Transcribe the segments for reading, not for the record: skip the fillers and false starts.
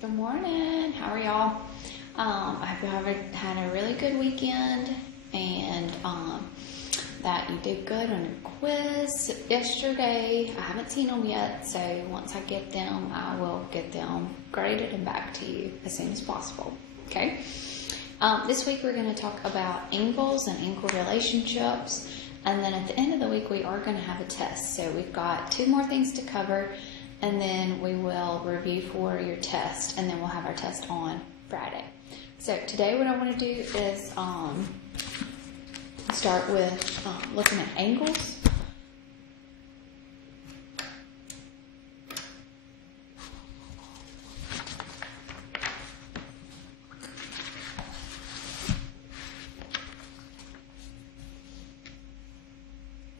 Good morning. How are y'all? I hope you had a really good weekend and that you did good on your quiz yesterday. I haven't seen them yet, so once I get them, I will get them graded and back to you as soon as possible. Okay? This week we're going to talk about angles and angle relationships, and then at the end of the week we are going to have a test. So we've got 2 more things to cover, and then we will review for your test, and then we'll have our test on Friday. So today what I want to do is start with looking at angles.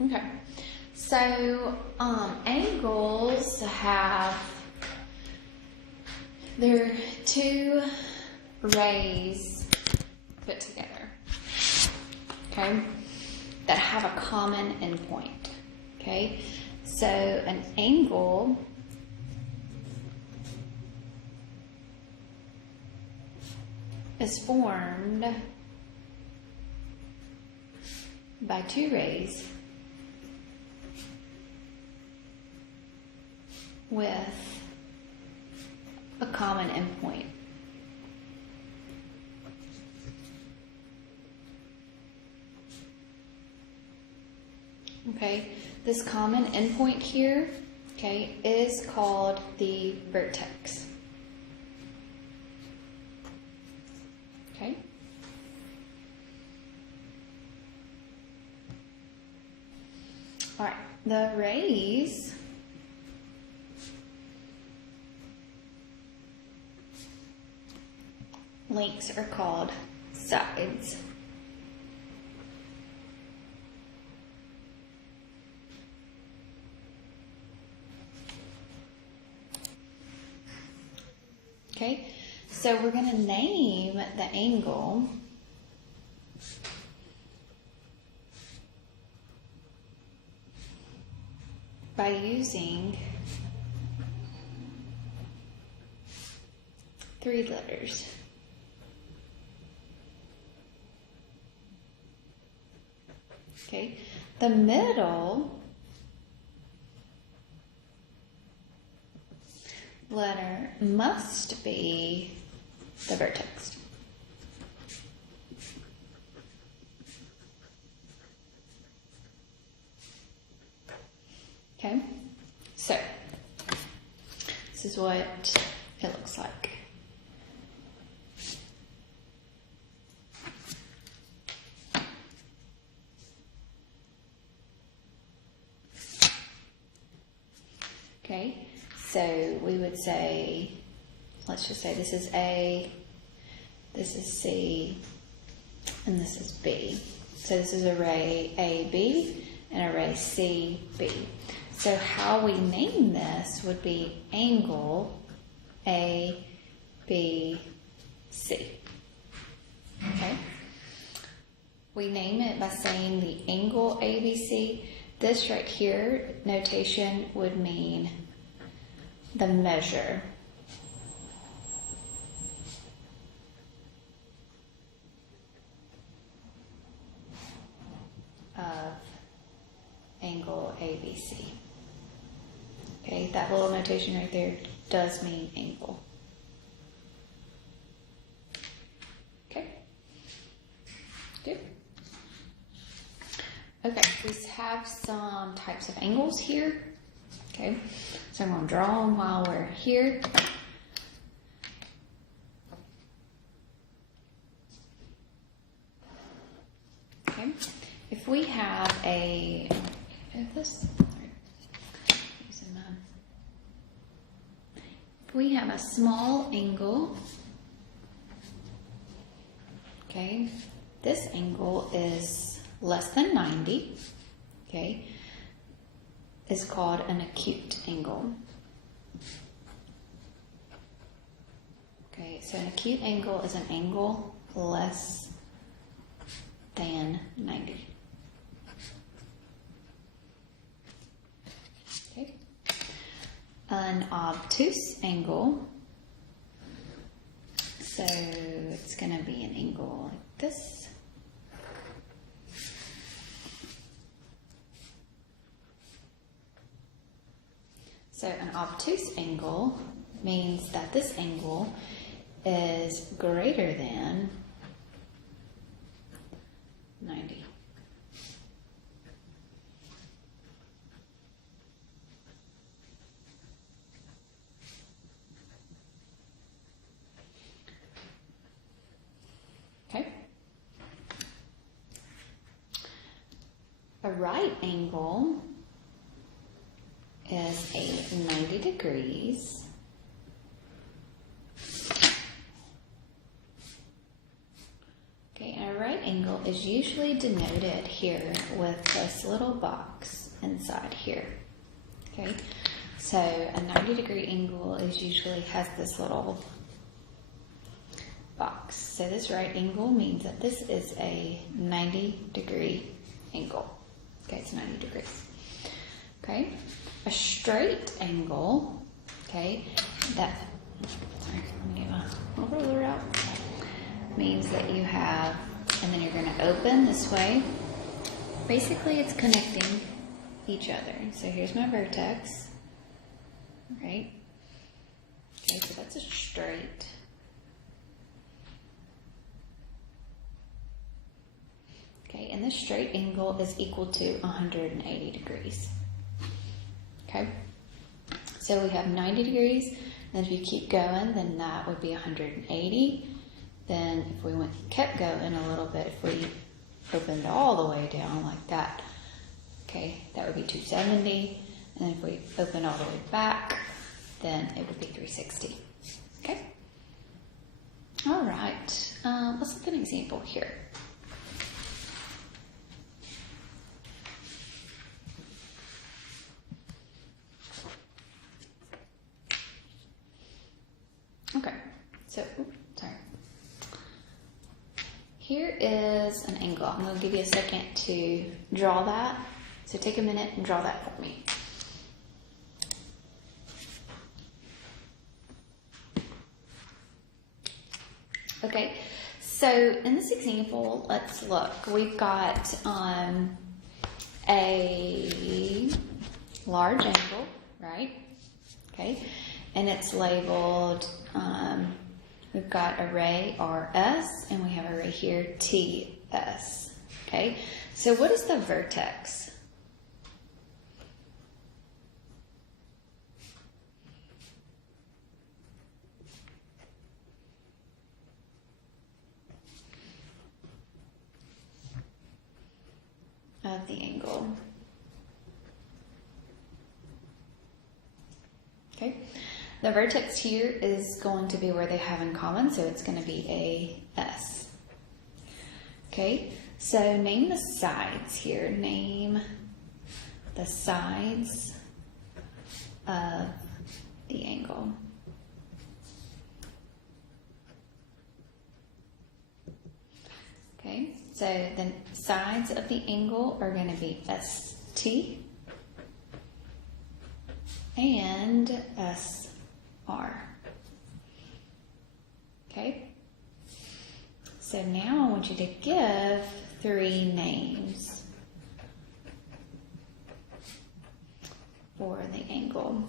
Okay, so angles there are 2 rays put together, okay, that have a common endpoint, okay? So an angle is formed by 2 rays with a common endpoint. Okay, this common endpoint here, okay, is called the vertex. Okay? All right, the rays lengths are called sides. Okay, so we're going to name the angle by using 3 letters. Okay, the middle letter must be the vertex. Okay, so this is what it looks like. Okay, so we would say, let's just say this is A, this is C, and this is B. So this is array AB and array CB. So how we name this would be angle A, B, C. Okay? We name it by saying the angle ABC. This right here, notation would mean the measure of angle ABC. Okay, that little notation right there does mean angle. Okay, good. Okay, we have some types of angles here. Okay, so I'm going to draw them while we're here. Okay, if we have if we have a small angle, okay, this angle is less than 90, okay, is called an acute angle. Okay, so an acute angle is an angle less than 90. Okay. An obtuse angle So it's going to be an angle like this. So an obtuse angle means that this angle is greater than 90. Okay. A right angle is a 90 degrees. Okay, and a right angle is usually denoted here with this little box inside here. Okay, so a 90-degree angle is usually has this little box. So this right angle means that this is a 90-degree angle. Okay, it's 90 degrees. Okay, a straight angle, okay, that, sorry, let me get my ruler out, means that you have, and then you're going to open this way. Basically, it's connecting each other. So here's my vertex, right? Okay, so that's a straight. Okay, and this straight angle is equal to 180 degrees. Okay, so we have 90 degrees, and if you keep going, then that would be 180. Then if we kept going a little bit, if we opened all the way down like that, okay, that would be 270. And if we opened all the way back, then it would be 360. Okay? All right, let's look at an example here. Okay, so, sorry. Here is an angle. I'm going to give you a second to draw that. So take a minute and draw that for me. Okay, so in this example, let's look. We've got a large angle, right? Okay, and it's labeled, we've got array RS, and we have array here TS. Okay, so what is the vertex? Of the angle. Okay, the vertex here is going to be where they have in common, so it's going to be a S. Okay, so name the sides here. Name the sides of the angle. Okay, so the sides of the angle are going to be ST and SR. Okay, so now I want you to give 3 names for the angle.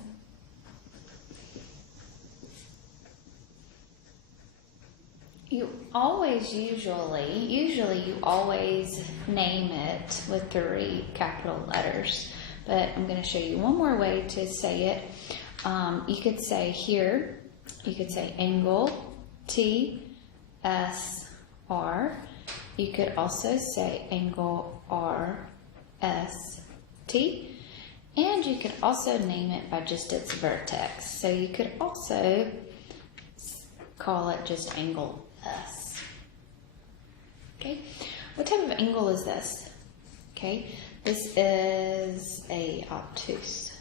You always usually you always name it with 3 capital letters, but I'm going to show you one more way to say it. You could say here, you could say angle T S R. You could also say angle R S T, and you could also name it by just its vertex. So you could also call it just angle S. Okay, what type of angle is this? Okay, this is a obtuse.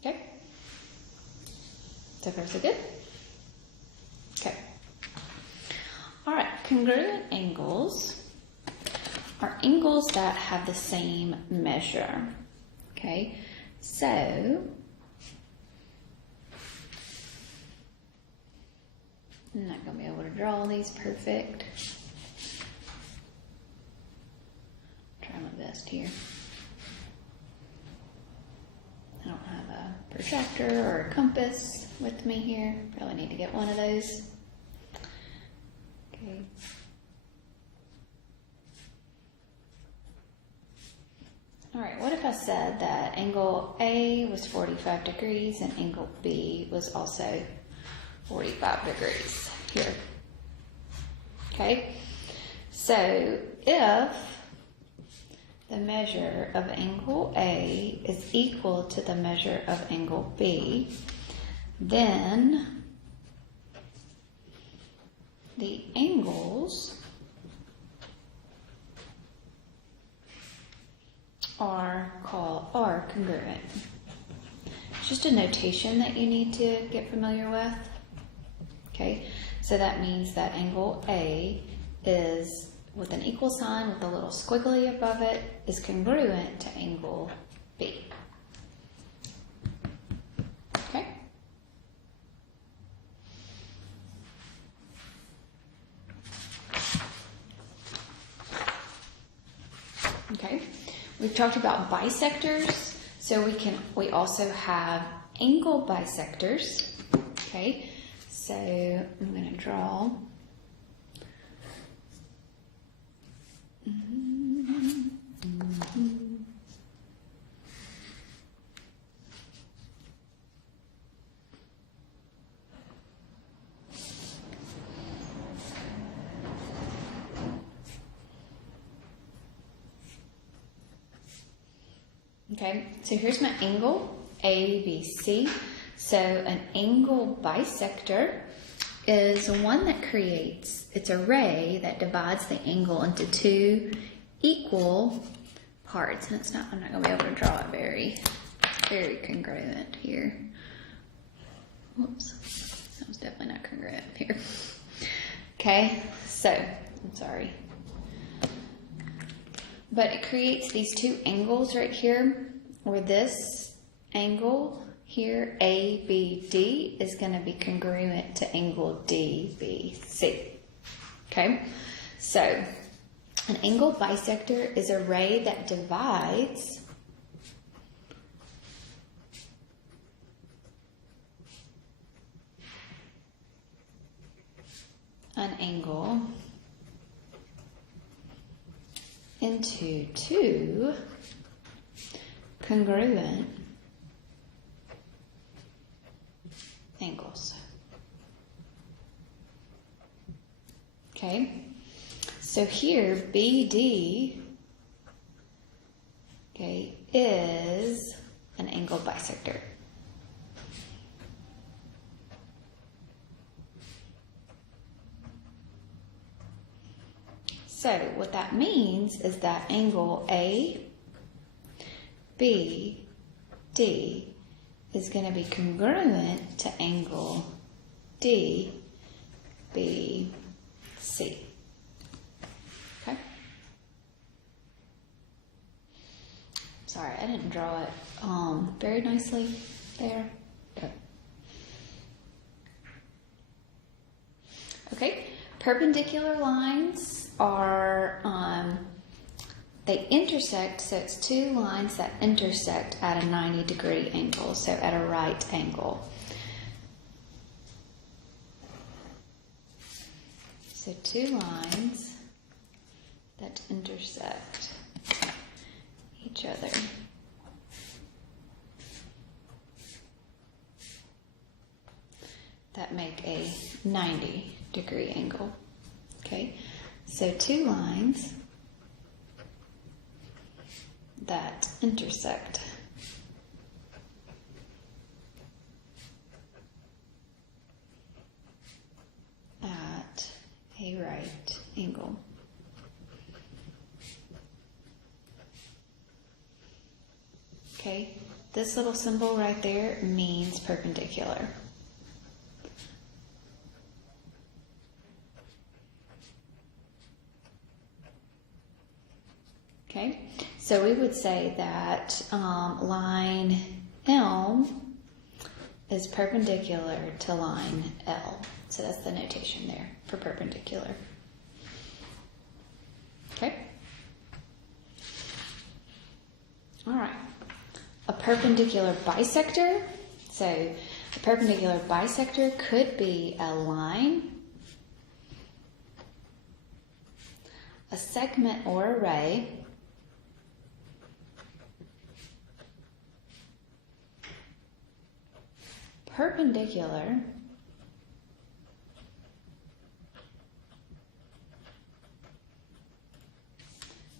Okay, so far so good? Okay. All right, congruent angles are angles that have the same measure. Okay, so I'm not going to be able to draw these perfect. Try my best here. I don't have a protractor or a compass with me here. Probably need to get one of those. Okay. All right, what if I said that angle A was 45 degrees and angle B was also 45 degrees here? Okay, so if the measure of angle A is equal to the measure of angle B, then the angles are congruent. It's just a notation that you need to get familiar with. Okay, so that means that angle A is with an equal sign with a little squiggly above it is congruent to angle B. Okay? Okay. We've talked about bisectors, so we also have angle bisectors. Okay? So I'm going to draw Okay, so here's my angle, A, B, C. So an angle bisector is one that creates, it's a ray that divides the angle into two equal parts. And I'm not going to be able to draw it very congruent here. Whoops, that was definitely not congruent here. Okay, so, I'm sorry. But it creates these two angles right here, where this angle here, ABD, is going to be congruent to angle DBC. Okay, so an angle bisector is a ray that divides an angle into two congruent angles. Okay, so here BD, okay, is an angle bisector. So what that means is that angle ABD is going to be congruent to angle DBC. Okay? Sorry, I didn't draw it very nicely there. Okay, perpendicular lines are, they intersect, so it's two lines that intersect at a 90-degree angle, so at a right angle. So two lines that intersect each other. That make a 90-degree angle. Okay, so two lines that intersect at a right angle. Okay, this little symbol right there means perpendicular. Okay, so we would say that line M is perpendicular to line L. So that's the notation there for perpendicular. Okay. All right. A perpendicular bisector. So a perpendicular bisector could be a line, a segment or a ray, perpendicular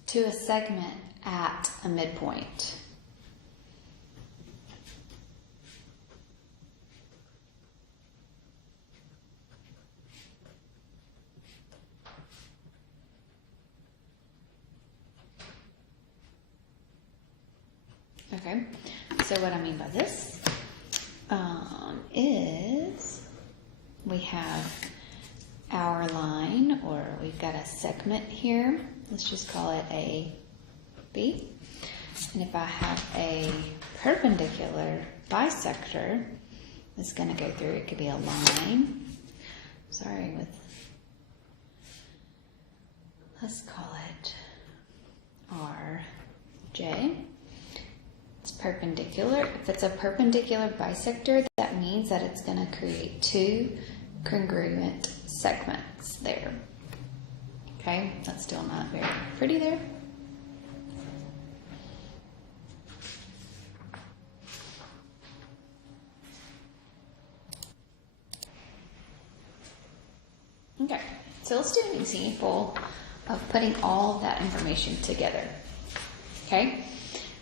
to a segment at a midpoint. Okay, so what I mean by this is we have our line, or we've got a segment here. Let's just call it A, B. And if I have a perpendicular bisector, it's going to go through, it could be a line. Sorry, let's call it RJ. It's perpendicular. If it's a perpendicular bisector, that means that it's going to create two congruent segments there. Okay, that's still not very pretty there. Okay, so let's do an example of putting all of that information together. Okay,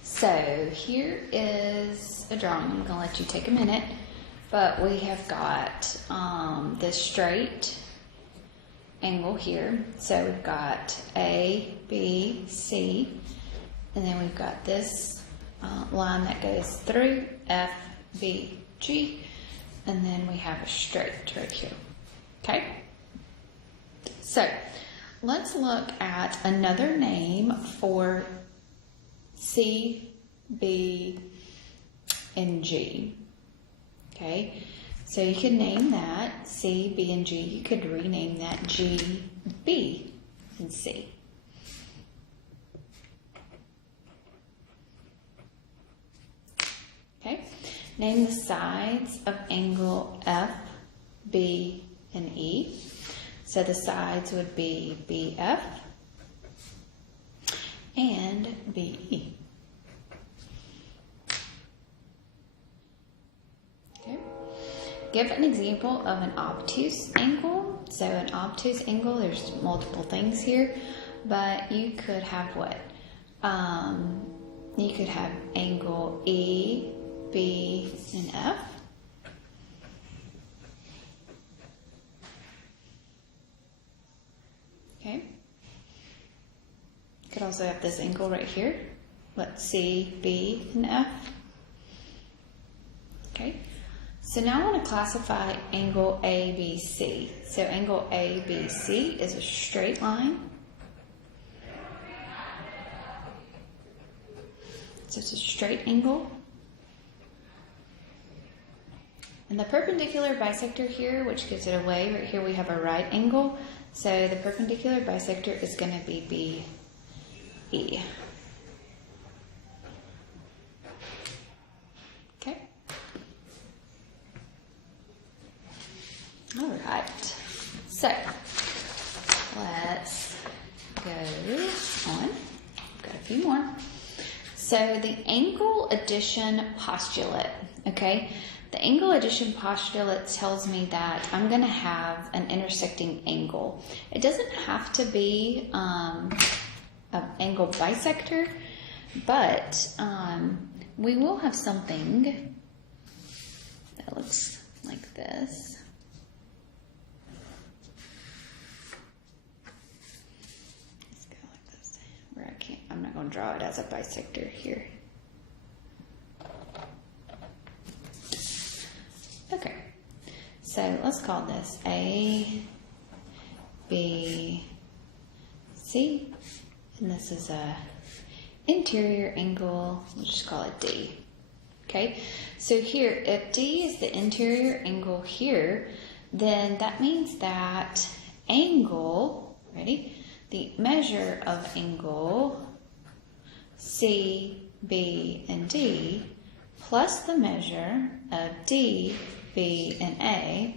so here is a drawing. I'm going to let you take a minute, but we have got this straight angle here. So we've got A, B, C, and then we've got this line that goes through F, B, G, and then we have a straight right here. Okay? So let's look at another name for C, B, and G. Okay? So you could name that C, B, and G. You could rename that G, B, and C. Okay? Name the sides of angle F, B, and E. So the sides would be BF and BE. Okay. Give an example of an obtuse angle. So an obtuse angle, there's multiple things here, but you could have what? You could have angle E, B, and F. Okay. You could also have this angle right here. Let's C, B, and F. Okay. So now I want to classify angle ABC. So angle ABC is a straight line. So it's a straight angle. And the perpendicular bisector here, which gives it away, right here we have a right angle. So the perpendicular bisector is going to be BE. Okay. All right. So let's go on. Got a few more. So the angle addition postulate. Okay. The angle addition postulate tells me that I'm going to have an intersecting angle. It doesn't have to be an angle bisector, but we will have something that looks like this. Let's go like this. Where I'm not going to draw it as a bisector here. Okay, so let's call this A, B, C, and this is a interior angle, we'll just call it D. Okay, so here, if D is the interior angle here, then that means that angle, ready? The measure of angle C, B, and D plus the measure of D, B, and A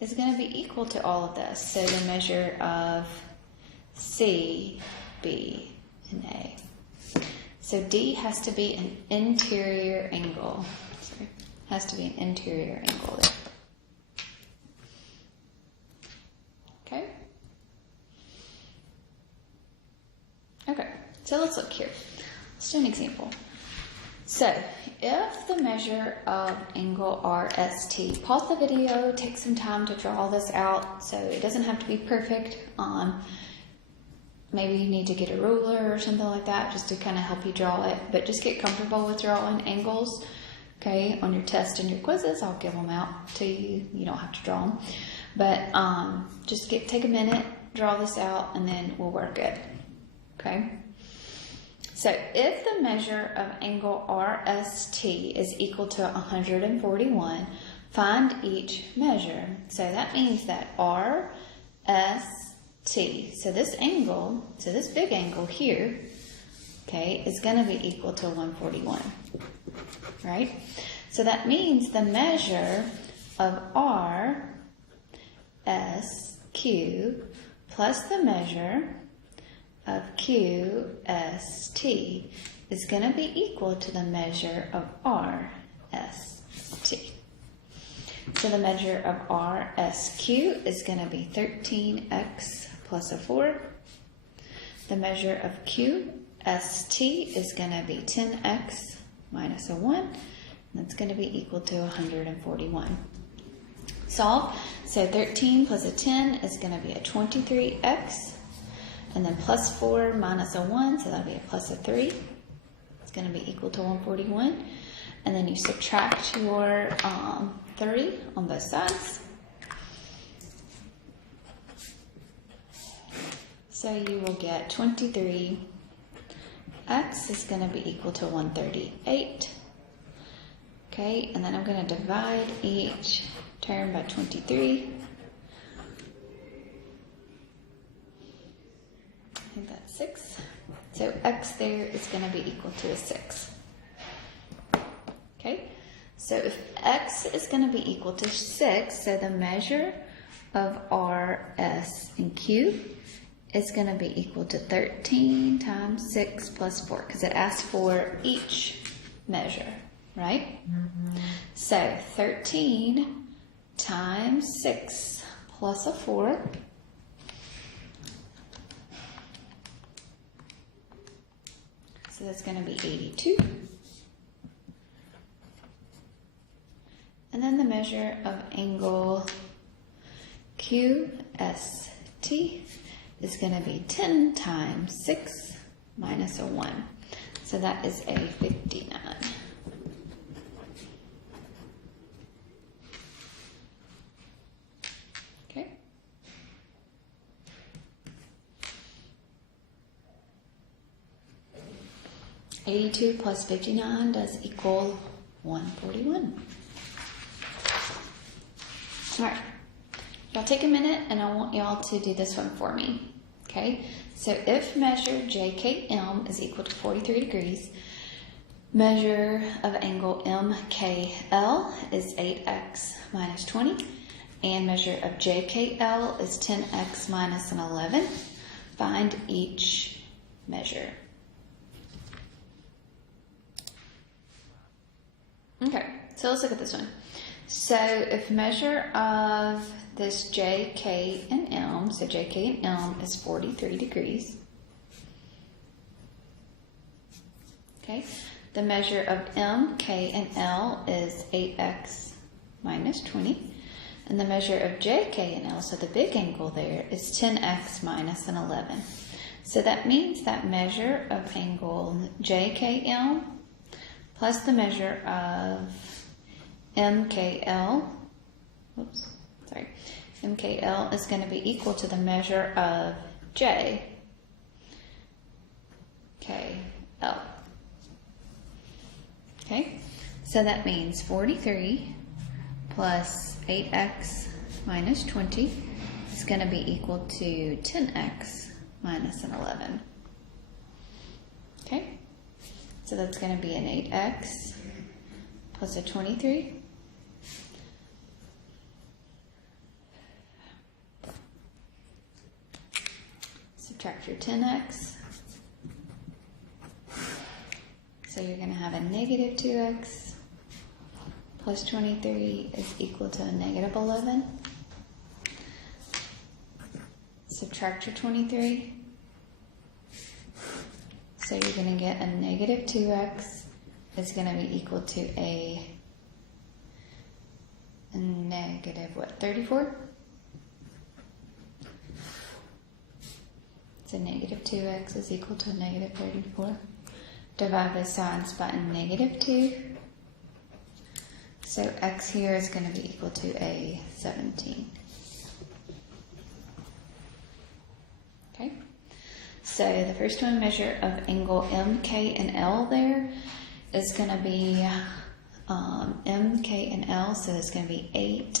is going to be equal to all of this. So the measure of C, B, and A. So D has to be an interior angle. Sorry, has to be an interior angle there. Okay? Okay, so let's look here. Let's do an example. So, if the measure of angle RST, pause the video, take some time to draw this out, so it doesn't have to be perfect. Maybe you need to get a ruler or something like that just to kind of help you draw it, but just get comfortable with drawing angles. Okay, on your test and your quizzes, I'll give them out to you. You don't have to draw them, but just take a minute, draw this out, and then we'll work it. Okay. So if the measure of angle RST is equal to 141, find each measure. So that means that RST, so this angle, so this big angle here, okay, is going to be equal to 141, right? So that means the measure of RSQ plus the measure of QST is going to be equal to the measure of RST. So the measure of RSQ is going to be 13x plus a 4. The measure of QST is going to be 10x minus a 1. And that's going to be equal to 141. Solve. So 13 plus a 10 is going to be a 23x. And then plus 4 minus a 1, so that'll be a plus a 3. It's going to be equal to 141. And then you subtract your 3 on both sides. So you will get 23x is going to be equal to 138. Okay, and then I'm going to divide each term by 23. I think that's 6. So x there is going to be equal to a 6. Okay, so if x is going to be equal to 6, so the measure of R, S, and Q is going to be equal to 13 times 6 plus 4, because it asks for each measure, right? So 13 times 6 plus a 4 so that's going to be 82. And then the measure of angle QST is going to be 10 times 6 minus a 1. So that is a 59. Okay. $82 plus 59 does equal 141. All right. Y'all take a minute and I want y'all to do this one for me. Okay? So if measure JKM is equal to 43 degrees, measure of angle MKL is 8x minus 20, and measure of JKL is 10x minus an 11. Find each measure. Okay, so let's look at this one. So if measure of this J, K, and M, so J, K, and M is 43 degrees. Okay, the measure of M, K, and L is 8x minus 20. And the measure of J, K, and L, so the big angle there, is 10x minus an 11. So that means that measure of angle JKL plus the measure of MKL, MKL is going to be equal to the measure of J, K, L. Okay, so that means 43 plus 8x minus 20 is going to be equal to 10x minus an 11. Okay, so that's going to be an 8x plus a 23. Subtract your 10x. So you're going to have a negative 2x plus 23 is equal to a negative 11. Subtract your 23. So you're going to get a negative 2x is going to be equal to a negative, what, 34? So negative 2x is equal to a negative 34. Divide both sides by a negative 2. So x here is going to be equal to a 17. Okay. So the first one, measure of angle M, K, and L there is going to be M, K, and L. So it's going to be 8.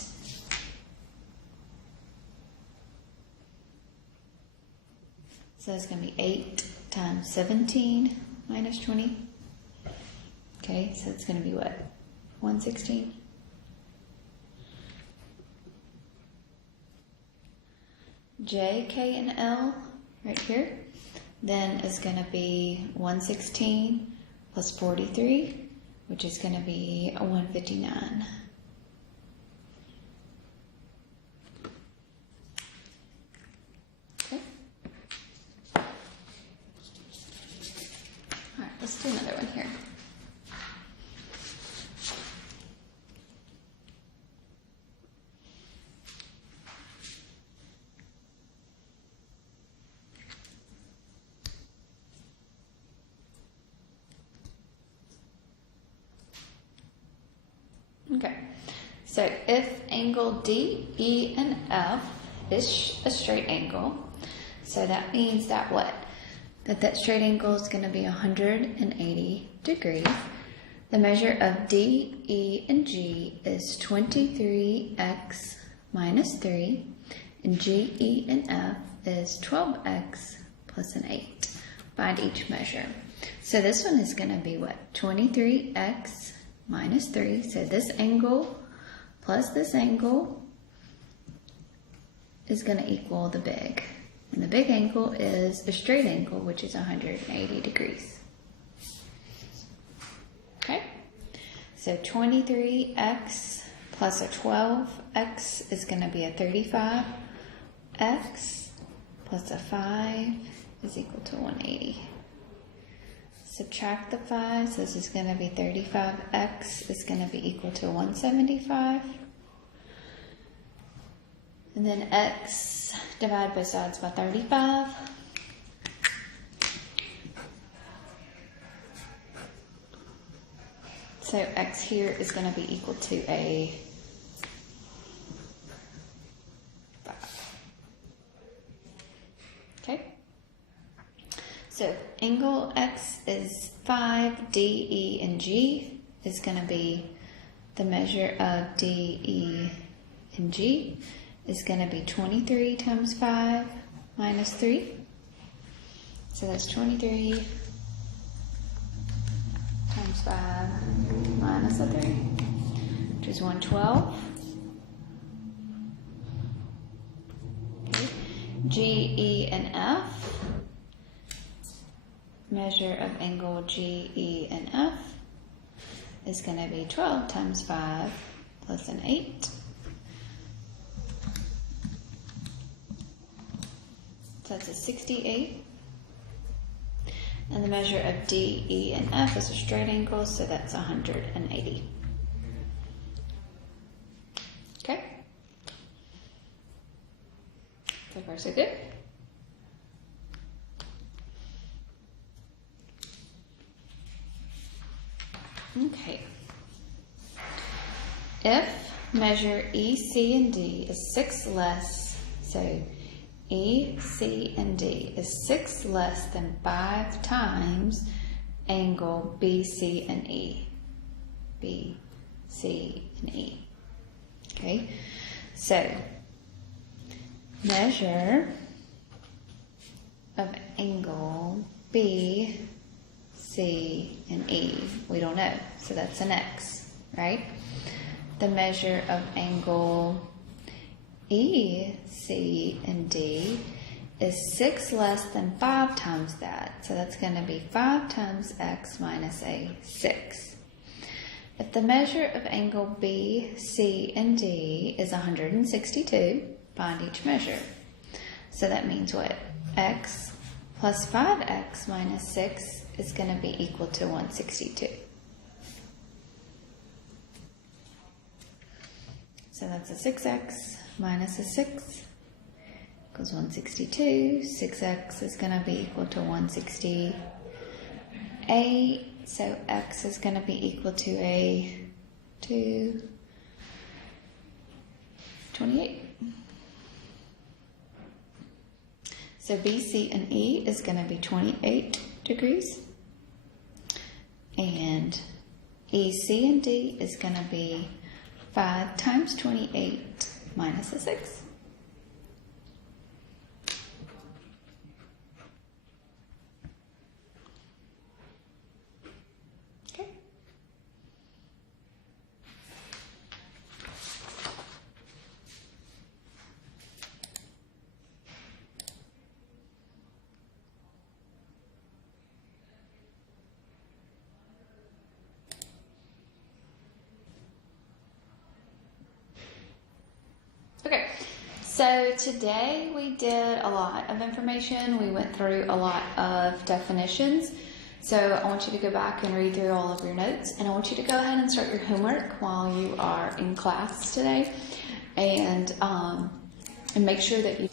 So it's going to be 8 times 17 minus 20. Okay, so it's going to be what? 116. J, K, and L right here. Then is going to be 116 plus 43, which is going to be a 159. Okay. All right, let's do another one here. Okay, so if angle D, E, and F is a straight angle, so that means that what? That straight angle is going to be 180 degrees. The measure of D, E, and G is 23x minus 3, and G, E, and F is 12x plus an 8. Find each measure. So this one is going to be what? 23x minus 3, so this angle plus this angle is going to equal the big. And the big angle is a straight angle, which is 180 degrees. Okay, so 23x plus a 12x is going to be a 35x plus a 5 is equal to 180. Subtract the 5, so this is going to be 35x is going to be equal to 175. And then x, divide both sides by 35. So x here is going to be equal to a 5. Okay. So angle x is 5, D, E, and G is going to be the measure of D, E, and G is going to be 23 times 5 minus 3. So that's 23 times 5 minus a 3, which is 112. Okay. G, E, and F. Measure of angle G, E, and F is going to be 12 times 5 plus an 8. So that's a 68. And the measure of D, E, and F is a straight angle, so that's 180. Okay? So far, so good. Okay. If measure E, C, and D is 6 less, so E, C, and D is 6 less than 5 times angle B, C, and E. B, C, and E. Okay, so measure of angle B, C, and E. We don't know, so that's an X, right? The measure of angle E, C, and D is 6 less than 5 times that. So that's going to be 5 times X minus A, 6. If the measure of angle B, C, and D is 162, find each measure. So that means what? X plus 5X minus 6 is going to be equal to 162. So that's a 6X minus a 6 equals 162. 6X is going to be equal to 168. So X is going to be equal to a 228. So BC and E is going to be 28 degrees. And EC and D is going to be 5 times 28 minus a 6. Okay. Okay, so today we did a lot of information. We went through a lot of definitions. So I want you to go back and read through all of your notes, and I want you to go ahead and start your homework while you are in class today, and make sure that you